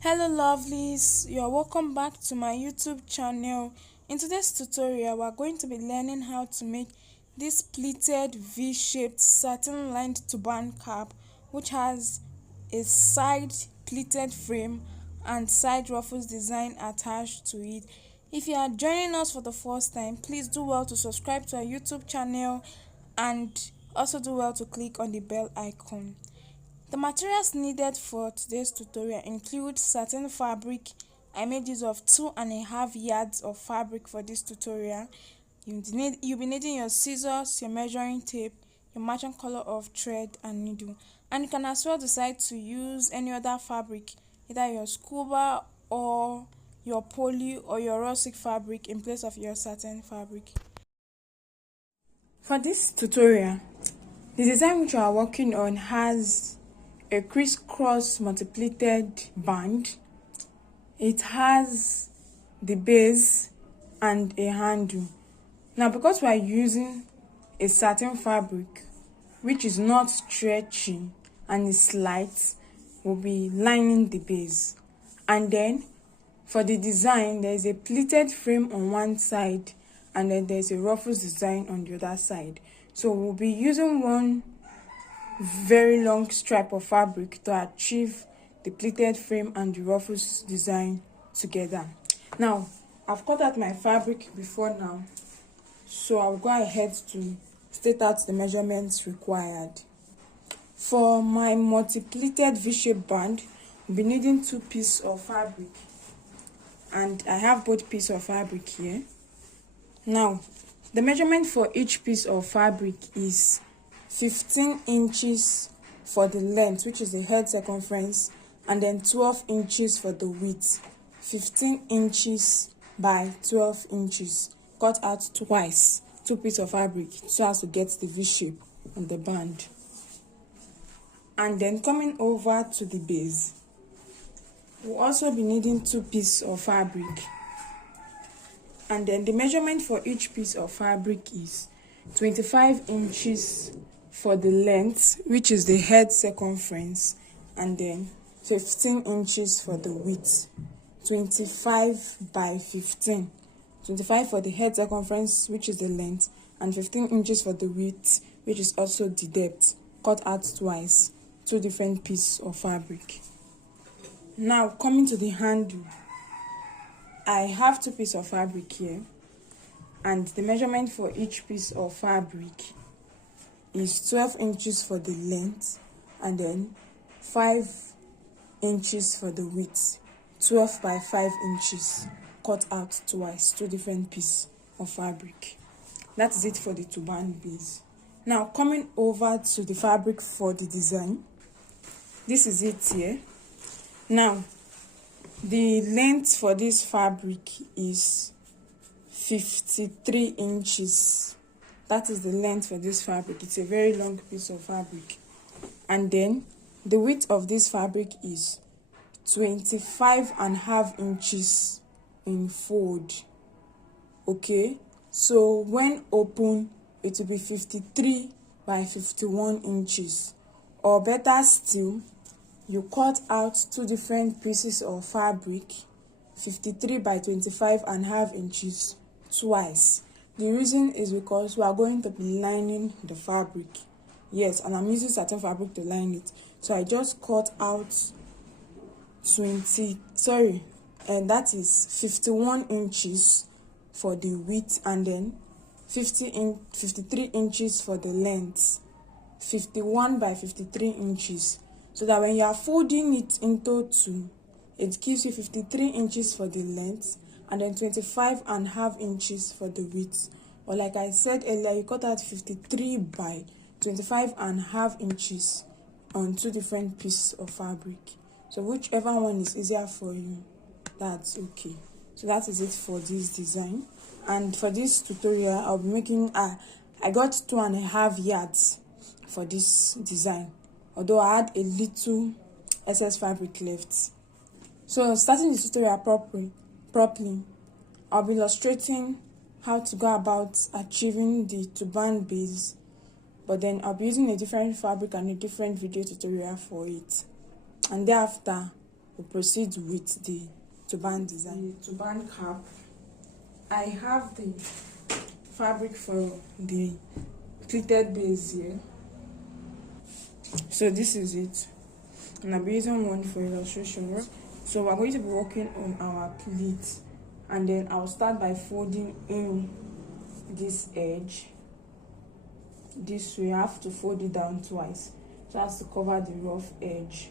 Hello lovelies, you are welcome back to my YouTube channel. In today's tutorial, we are going to be learning how to make this pleated V-shaped satin lined turban cap, which has a side pleated frame and side ruffles design attached to it. If you are joining us for the first time, please do well to subscribe to our YouTube channel and also do well to click on the bell icon. The materials needed for today's tutorial include satin fabric. I made use of 2.5 yards of fabric for this tutorial. You'll be needing your scissors, your measuring tape, your matching color of thread and needle. And you can as well decide to use any other fabric, either your scuba or your poly or your raw silk fabric in place of your satin fabric. For this tutorial, the design which we are working on has a crisscross multi-pleated band. It has the base and a handle. Now, because we are using a satin fabric which is not stretchy and is light, we'll be lining the base. And then for the design, there is a pleated frame on one side and then there's a ruffles design on the other side. So we'll be using one very long stripe of fabric to achieve the pleated frame and the ruffles design together. Now, I've cut out my fabric before now, so I'll go ahead to state out the measurements required. For my multi-pleated V-shaped band, we'll be needing 2 pieces of fabric, and I have both pieces of fabric here. Now, the measurement for each piece of fabric is 15 inches for the length, which is the head circumference, and then 12 inches for the width. 15 inches by 12 inches. Cut out twice, 2 pieces of fabric, so as to get the V shape on the band. And then coming over to the base, we'll also be needing 2 pieces of fabric. And then the measurement for each piece of fabric is 25 inches for the length, which is the head circumference, and then 15 inches for the width. 25 by 15. 25 for the head circumference, which is the length, and 15 inches for the width, which is also the depth. Cut out twice, 2 different pieces of fabric. Now, coming to the handle, I have 2 pieces of fabric here, and the measurement for each piece of fabric is 12 inches for the length and then 5 inches for the width. 12 by 5 inches. Cut out twice, 2 different pieces of fabric. That is it for the turban base. Now, coming over to the fabric for the design, this is it here. Now, the length for this fabric is 53 inches. That is the length for this fabric. It's a very long piece of fabric. And then the width of this fabric is 25.5 inches in fold. Okay, so when open, it will be 53 by 51 inches. Or better still, you cut out 2 different pieces of fabric, 53 by 25.5 inches, twice. The reason is because we are going to be lining the fabric. Yes, and I'm using satin fabric to line it. So I just cut out that is 51 inches for the width, and then 53 inches for the length. 51 by 53 inches. So that when you are folding it into 2, it gives you 53 inches for the length and then 25.5 inches for the width. Or like I said earlier, you cut out 53 by 25.5 inches on 2 different pieces of fabric. So whichever one is easier for you, that's okay. So that is it for this design. And for this tutorial, I'll be making I got 2.5 yards for this design, although I had a little excess fabric left. So starting the tutorial properly, I'll be illustrating how to go about achieving the turban base, but then I'll be using a different fabric and a different video tutorial for it. And thereafter, we'll proceed with the turban design. The turban cap. I have the fabric for the pleated base here. So this is it. And I'll be using one for illustration. So we're going to be working on our pleat, and then I'll start by folding in this edge. This way, I have to fold it down twice so as to cover the rough edge.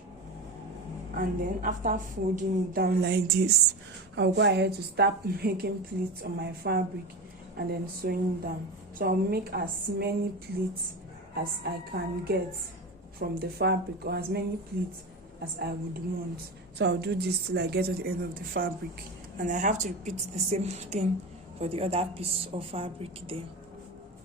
And then after folding it down like this, I'll go ahead to start making pleats on my fabric and then sewing down. So I'll make as many pleats as I can get from the fabric, or as many pleats as I would want. So I'll do this till I get to the end of the fabric, and I have to repeat the same thing for the other piece of fabric there.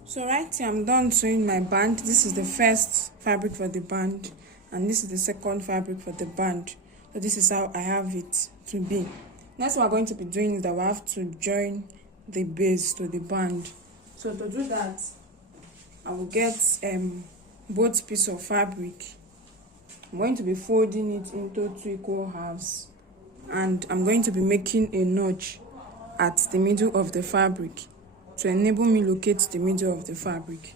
So right here, I'm done sewing my band. This is the first fabric for the band, and this is the second fabric for the band. So this is how I have it to be. Next, what we're going to be doing is that we have to join the base to the band. So to do that, I will get both pieces of fabric. I'm going to be folding it into 2 equal halves, and I'm going to be making a notch at the middle of the fabric to enable me locate the middle of the fabric.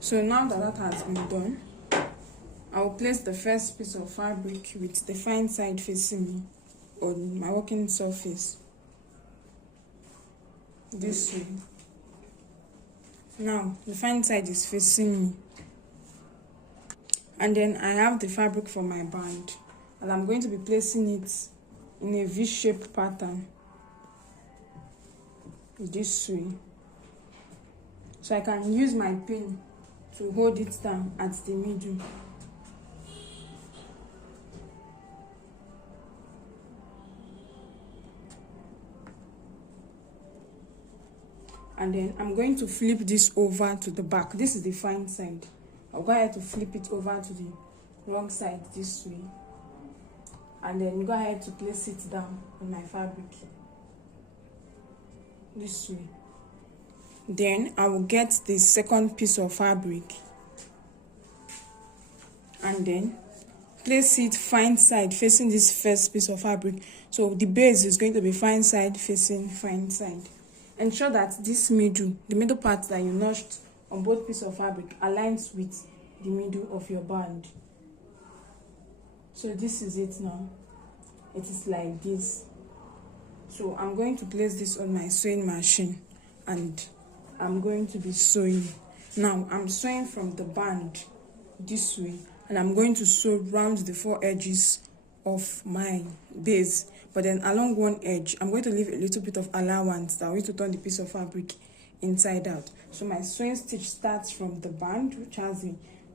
So now that has been done, I will place the first piece of fabric with the fine side facing me on my working surface this way. Now the fine side is facing me, and then I have the fabric for my band, and I'm going to be placing it in a V-shaped pattern this way, so I can use my pin to hold it down at the middle. And then I'm going to flip this over to the back. This is the fine side. I'll go ahead to flip it over to the wrong side this way, and then go ahead to place it down on my fabric this way. Then I will get the second piece of fabric and then place it fine side facing this first piece of fabric. So the base is going to be fine side facing fine side. Ensure that this middle, the middle part that you notched on both pieces of fabric, aligns with the middle of your band. So this is it now. It is like this. So I'm going to place this on my sewing machine, and I'm going to be sewing. Now I'm sewing from the band this way, and I'm going to sew round the 4 edges of my base, but then along one edge I'm going to leave a little bit of allowance that I'm going to turn the piece of fabric inside out. So my sewing stitch starts from the band, which has a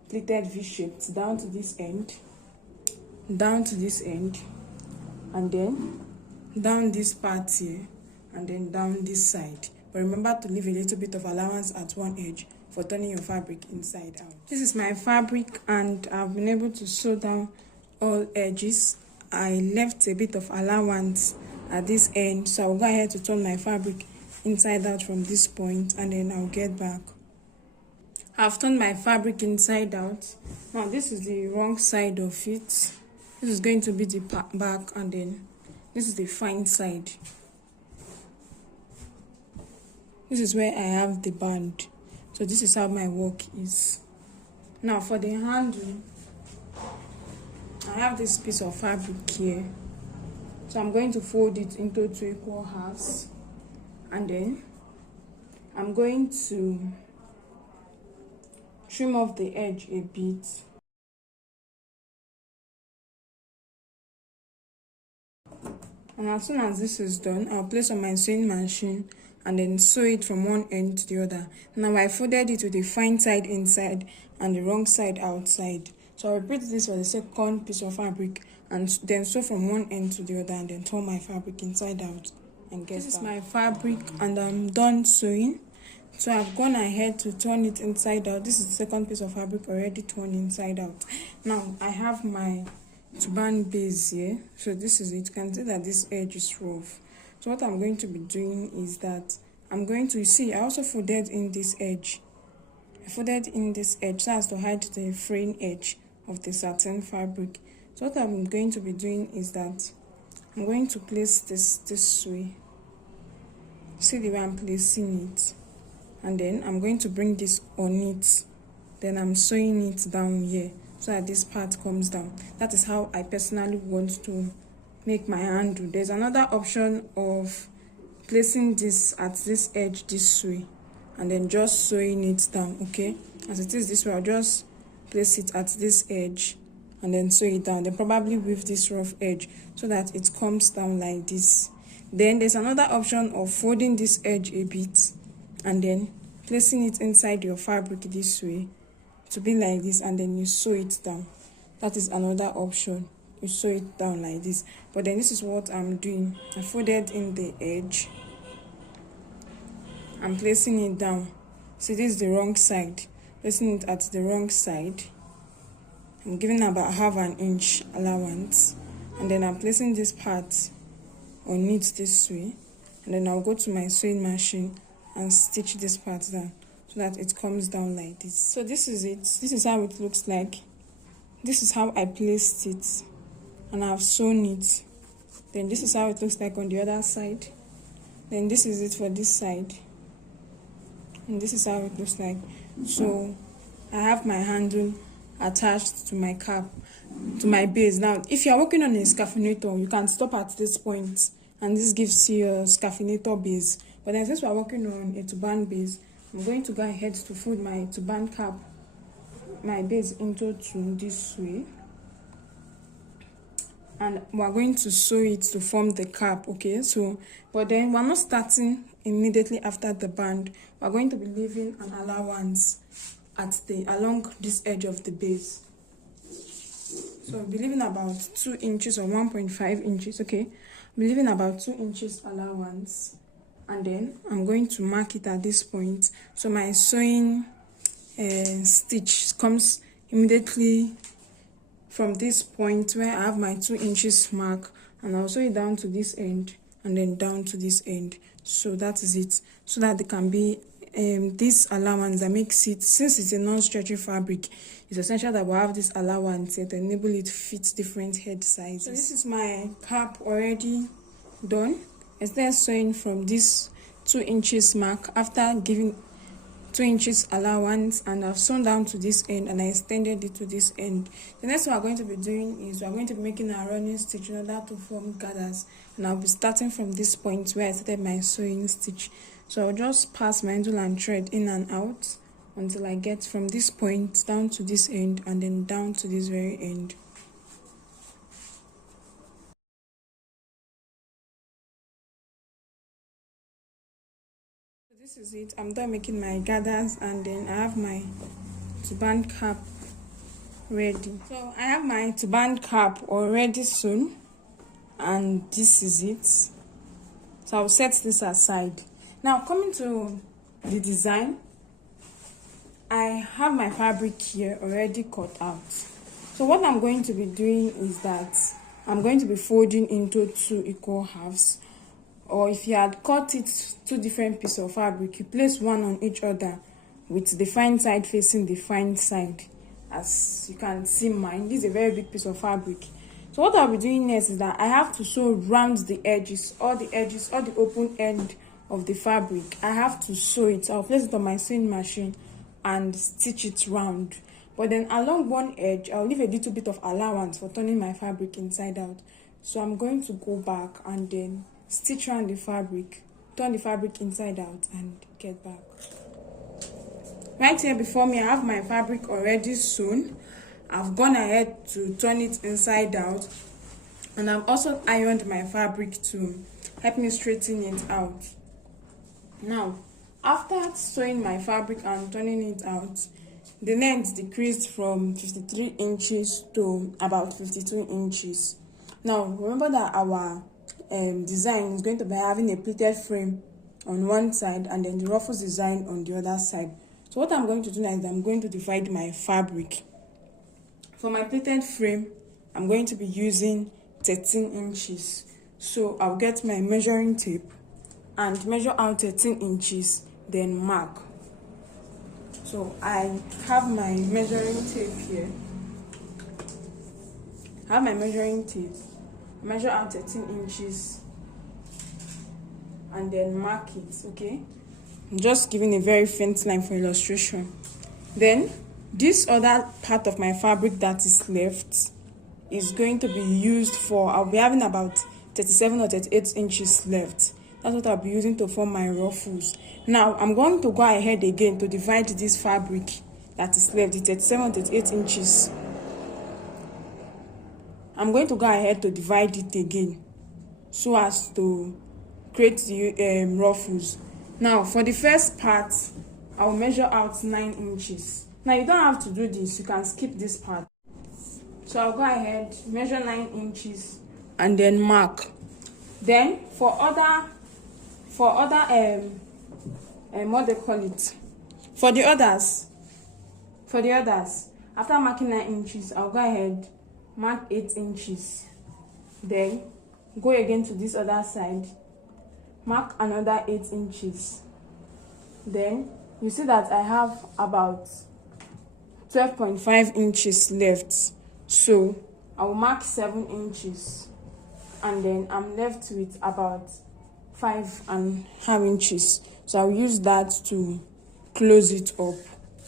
pleated V-shaped, down to this end, and then down this part here, and then down this side. But remember to leave a little bit of allowance at one edge for turning your fabric inside out. This is my fabric, and I've been able to sew down all edges. I left a bit of allowance at this end, so I'll go ahead to turn my fabric inside out from this point, and then I'll get back. I've turned my fabric inside out. Now this is the wrong side of it. This is going to be the back, and then this is the fine side. This is where I have the band. So this is how my work is. Now for the handle, I have this piece of fabric here. So I'm going to fold it into 2 equal halves, and then I'm going to trim off the edge a bit. And as soon as this is done, I'll place on my sewing machine and then sew it from one end to the other. Now I folded it with the fine side inside and the wrong side outside. So I'll repeat this for the second piece of fabric, and then sew from one end to the other, and then turn my fabric inside out and get this back. Is my fabric, and I'm done sewing. So I've gone ahead to turn it inside out. This is the second piece of fabric already turned inside out. Now I have my turban base here. So this is it. You can see that this edge is rough. So what I'm going to be doing is that I'm going to see, I also folded in this edge. I folded in this edge so as to hide the fraying edge of the satin fabric. So what I'm going to be doing is that I'm going to place this way. See the way I'm placing it, and then I'm going to bring this on it. Then I'm sewing it down here so that this part comes down. That is how I personally want to make my handle. There's another option of placing this at this edge this way and then just sewing it down. Okay, as it is this way, I'll just place it at this edge and then sew it down, then probably with this rough edge so that it comes down like this. Then there's another option of folding this edge a bit and then placing it inside your fabric this way to be like this, and then you sew it down. That is another option. You sew it down like this. But then this is what I'm doing. I folded in the edge. I'm placing it down. See, this is the wrong side. Placing it at the wrong side. I'm giving about half an inch allowance, and then I'm placing this part on it this way, and then I'll go to my sewing machine and stitch this part down so that it comes down like this. So this is it. This is how it looks like. This is how I placed it, and I've sewn it. Then this is how it looks like on the other side. Then this is it for this side, and this is how it looks like. So I have my handle attached to my cap, to my base. Now if you're working on a scaffinator, you can stop at this point and this gives you a scaffinator base. But then since we're working on a turban base, I'm going to go ahead to fold my turban cap, my base into this way, and we're going to sew it to form the cap. Okay, so but then we're not starting immediately after the band. We're going to be leaving an allowance at the along this edge of the base. So I'll be leaving about 2 inches or 1.5 inches. Okay, I'll be leaving about 2 inches allowance, and then I'm going to mark it at this point. So my sewing stitch comes immediately from this point where I have my 2 inches mark, and I'll sew it down to this end and then down to this end. So that is it, so that there can be this allowance that makes it, since it's a non-stretchy fabric, it's essential that we have this allowance to enable it to fit different head sizes. So this is my cap already done. I started sewing from this 2 inches mark after giving 2 inches allowance, and I've sewn down to this end and I extended it to this end. The next thing we're going to be doing is we're going to be making a running stitch in order to form gathers, and I'll be starting from this point where I started my sewing stitch. So I'll just pass my needle and thread in and out until I get from this point down to this end and then down to this very end. So this is it. I'm done making my gathers, and then I have my turban cap ready. So I have my turban cap already sewn, and this is it. So I'll set this aside. Now coming to the design, I have my fabric here already cut out. So what I'm going to be doing is that I'm going to be folding into 2 equal halves, or if you had cut it 2 different pieces of fabric, you place one on each other with the fine side facing the fine side. As you can see, mine, this is a very big piece of fabric. So what I'll be doing next is that I have to sew around the edges, all the open end of the fabric. I have to sew it. I'll place it on my sewing machine and stitch it round. But then along one edge, I'll leave a little bit of allowance for turning my fabric inside out. So I'm going to go back and then stitch around the fabric, turn the fabric inside out, and get back. Right here before me, I have my fabric already sewn. I've gone ahead to turn it inside out, and I've also ironed my fabric to help me straighten it out. Now, after sewing my fabric and turning it out, the length decreased from 53 inches to about 52 inches. Now, remember that our design is going to be having a pleated frame on one side and then the Ruffles design on the other side. So what I'm going to do now is I'm going to divide my fabric. For my pleated frame, I'm going to be using 13 inches. So I'll get my measuring tape and measure out 13 inches, then mark. So I have my measuring tape here. I have my measuring tape. Measure out 13 inches and then mark it, okay? I'm just giving a very faint line for illustration. Then this other part of my fabric that is left is going to be used for, I'll be having about 37 or 38 inches left. That's what I'll be using to form my ruffles. Now I'm going to go ahead again to divide this fabric that is left, the 37 or 38 inches. I'm going to go ahead to divide it again so as to create the ruffles. Now for the first part, I'll measure out 9 inches. Now you don't have to do this, you can skip this part. So I'll go ahead, measure 9 inches and then mark. Then for other what they call it, for the others, after marking 9 inches, I'll go ahead, mark 8 inches. Then go again to this other side, mark another 8 inches. Then you see that I have about 12.5 inches left. So I will mark 7 inches and then I'm left with about 5.5 inches. So I'll use that to close it up.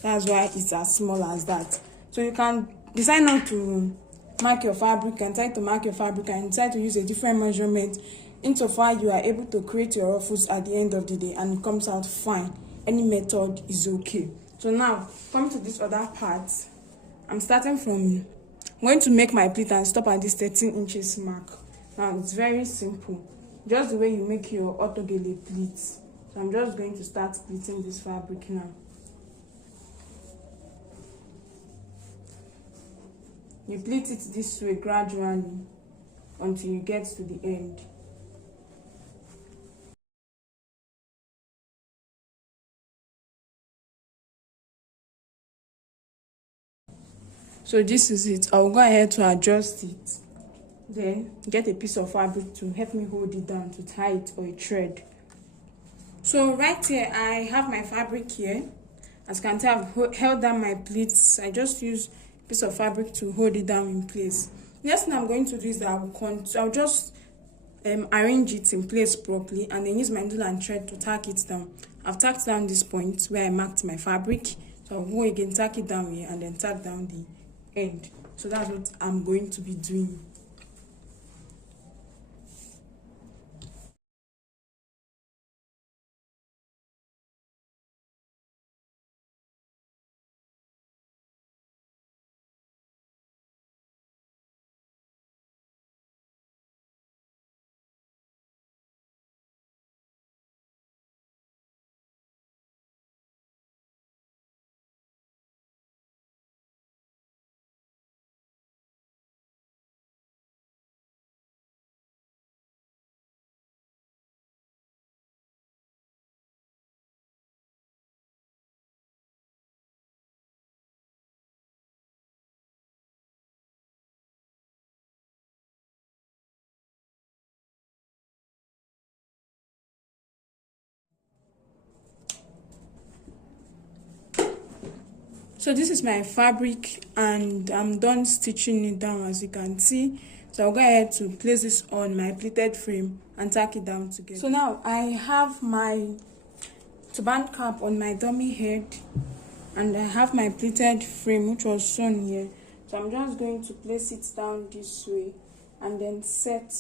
That's why it's as small as that. So you can decide not to mark your fabric and try to mark your fabric and try to use a different measurement, insofar you are able to create your ruffles at the end of the day and it comes out fine. Any method is okay. So now come to this other part. I'm going to make my pleat and stop at this 13 inches mark. Now it's very simple, just the way you make your orthogele pleats. So I'm just going to start pleating this fabric now. You pleat it this way gradually until you get to the end. So this is it. I'll go ahead to adjust it. Then get a piece of fabric to help me hold it down, to tie it, or a thread. So right here, I have my fabric here. As you can tell, I've held down my pleats. I just use a piece of fabric to hold it down in place. Next thing I'm going to do is that I'll just arrange it in place properly and then use my needle and thread to tack it down. I've tacked down this point where I marked my fabric. So I'll go again, tack it down here and then tack down the end. So that's what I'm going to be doing. So this is my fabric and I'm done stitching it down, as you can see. So I'll go ahead to place this on my pleated frame and tack it down together. So now I have my turban cap on my dummy head and I have my pleated frame which was sewn here. So I'm just going to place it down this way and then set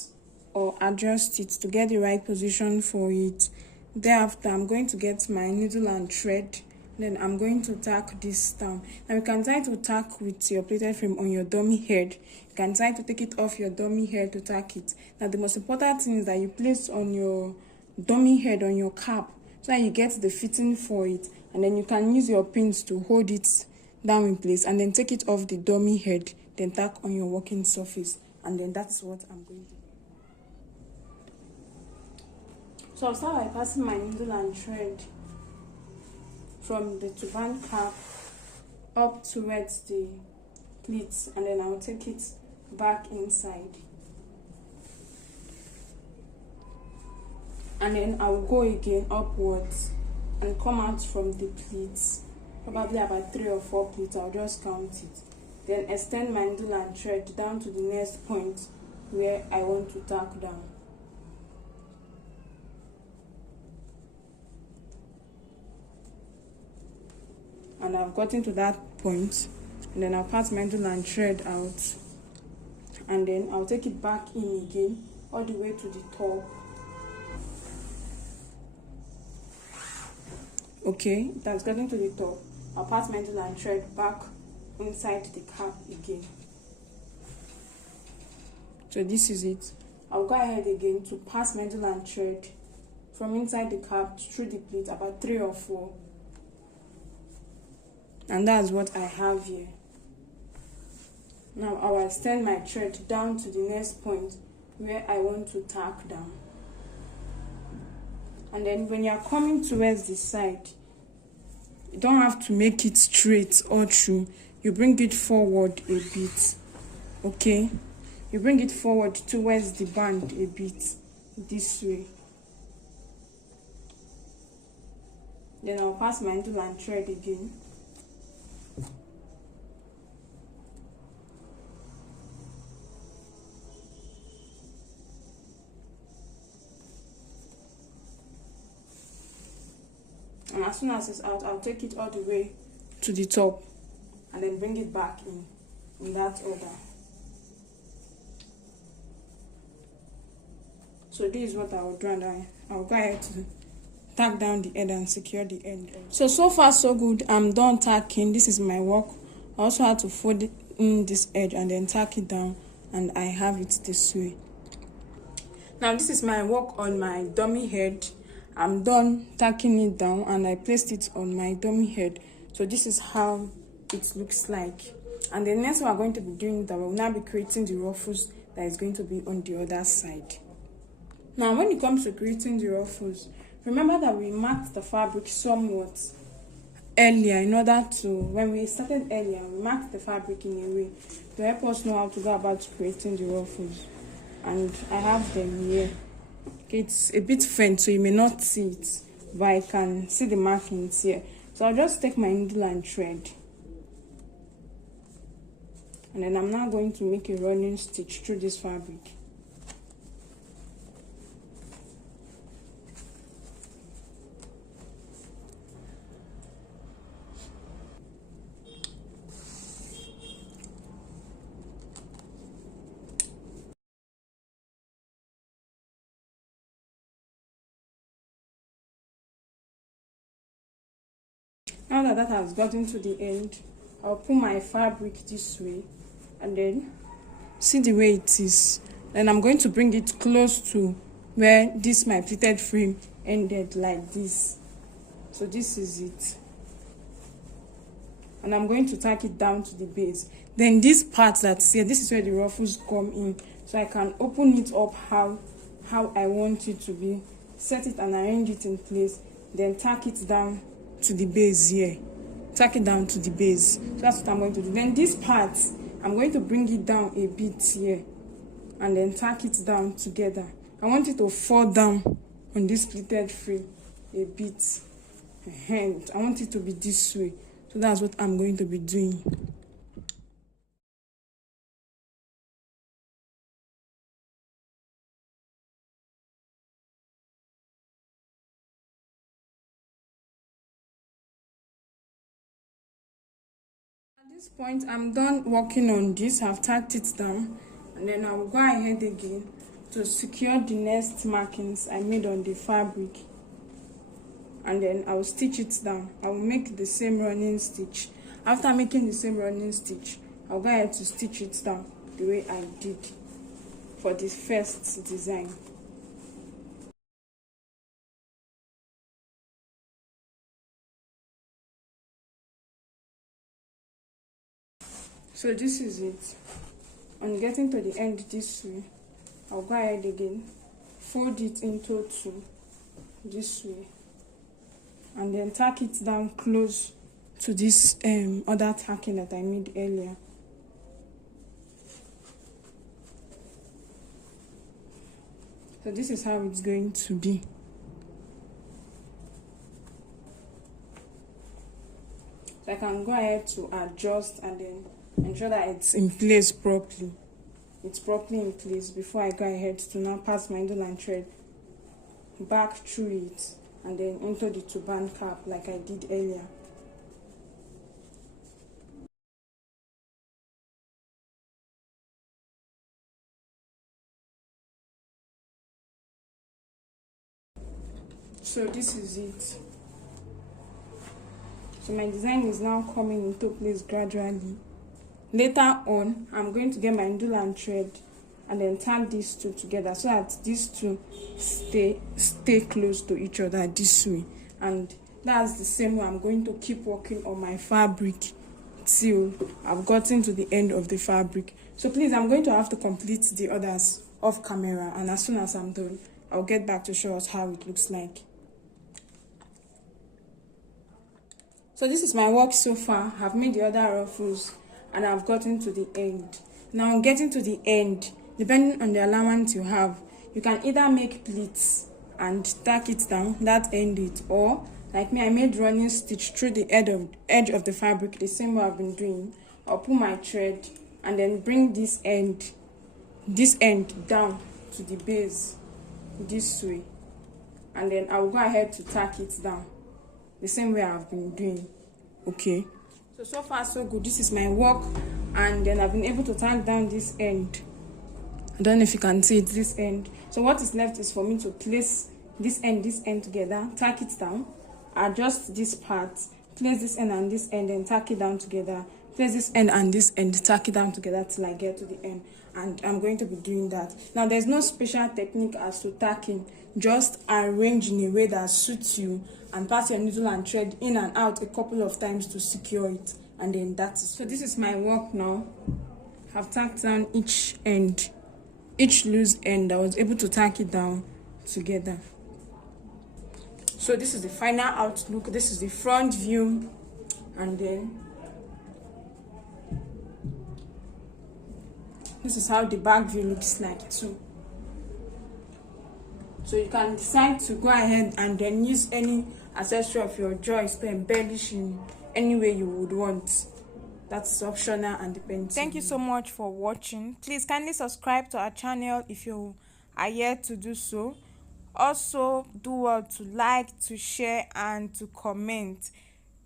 or adjust it to get the right position for it. Thereafter, I'm going to get my needle and thread. Then I'm going to tack this down. Now you can try to tack with your pleated frame on your dummy head. You can try to take it off your dummy head to tack it. Now the most important thing is that you place on your dummy head on your cap so that you get the fitting for it. And then you can use your pins to hold it down in place and then take it off the dummy head, then tack on your working surface. And then that's what I'm going to do. So I'll start by passing my needle and thread from the turban cap up towards the pleats, and then I'll take it back inside. and then I'll go again upwards and come out from the pleats, probably about 3 or 4 pleats. I'll just count it. Then extend my needle and thread down to the next point where I want to tack down. And I've gotten to that point, and then I'll pass my needle and thread out, and then I'll take it back in again all the way to the top. Okay, that's gotten to the top. I'll pass my needle and thread back inside the cap again. So this is it. I'll go ahead again to pass my needle and thread from inside the cap through the pleat, about 3 or 4. And that's what I have here. Now I will extend my thread down to the next point where I want to tack down. And then when you are coming towards the side, you don't have to make it straight or true. You bring it forward a bit. Okay? You bring it forward towards the band a bit, this way. Then I'll pass my needle and thread again. And as soon as it's out, I'll take it all the way to the top and then bring it back in that order. So this is what I will do, and I'll go ahead to tack down the end and secure the end. So far so good. I'm done tacking. This is my work. I also had to fold it in this edge and then tack it down, and I have it this way. Now this is my work on my dummy head. I'm done tacking it down and I placed it on my dummy head. So this is how it looks like. And the next one we're going to be doing that, we'll now be creating the ruffles that is going to be on the other side. Now when it comes to creating the ruffles, remember that we marked the fabric somewhat earlier in order to, when we started earlier, we marked the fabric in a way to help us know how to go about creating the ruffles. And I have them here. It's a bit faint, so you may not see it, but I can see the markings here. So I'll just take my needle and thread, and then I'm now going to make a running stitch through this fabric. Now that has gotten to the end, I'll pull my fabric this way and then see the way it is. Then I'm going to bring it close to where this my pleated frame ended, like this. So this is it. And I'm going to tack it down to the base. Then this part that's here, this is where the ruffles come in. So I can open it up how I want it to be. Set it and arrange it in place. Then tack it down to the base here. Tack it down to the base. So that's what I'm going to do. Then this part, I'm going to bring it down a bit here and then tack it down together. I want it to fall down on this pleated frame a bit. And I want it to be this way. So that's what I'm going to be doing. At this point, I'm done working on this. I've tacked it down, and then I will go ahead again to secure the next markings I made on the fabric, and then I will stitch it down. I will make the same running stitch. After making the same running stitch, I'll go ahead to stitch it down the way I did for the first design. So this is it. On getting to the end this way, I'll go ahead again, fold it into two this way, and then tack it down close to this other tacking that I made earlier. So this is how it's going to be. so I can go ahead to adjust and then ensure that it's in place properly. It's properly in place before I go ahead to now pass my needle and thread back through it and then into the turban cap like I did earlier. So this is it. So my design is now coming into place gradually. Later on, I'm going to get my needle and thread and then tag these two together so that these two stay close to each other this way. And that's the same way I'm going to keep working on my fabric till I've gotten to the end of the fabric. So please, I'm going to have to complete the others off camera, and as soon as I'm done, I'll get back to show us how it looks like. So this is my work so far. I've made the other ruffles and I've gotten to the end. Now getting to the end, depending on the allowance you have, you can either make pleats and tack it down, that end it, or like me, I made running stitch through the edge of the fabric the same way I've been doing. I'll pull my thread and then bring this end down to the base this way, and then I will go ahead to tack it down the same way I've been doing. Okay, so far so good. This is my work, and then I've been able to tack down this end. I don't know if you can see it, this end. So what is left is for me to place this end together, tack it down, adjust this part, place this end and this end, and tack it down together, place this end and this end, tack it down together till I get to the end. And I'm going to be doing that. Now there's no special technique as to tacking, just arrange in a way that suits you and pass your needle and thread in and out a couple of times to secure it, and then that's it. So this is my work now. I've tacked down each end, each loose end. I was able to tack it down together. So this is the final outlook. This is the front view, and then this is how the back view looks like too. So you can decide to go ahead and then use any accessory of your choice to embellish in any way you would want. That's optional and depends. Thank you so much for watching. Please kindly subscribe to our channel if you are yet to do so. Also do well to like, to share, and to comment.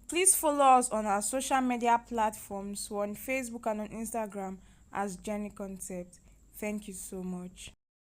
Please follow us on our social media platforms. We're on Facebook and on Instagram as Jenny Concept. Thank you so much.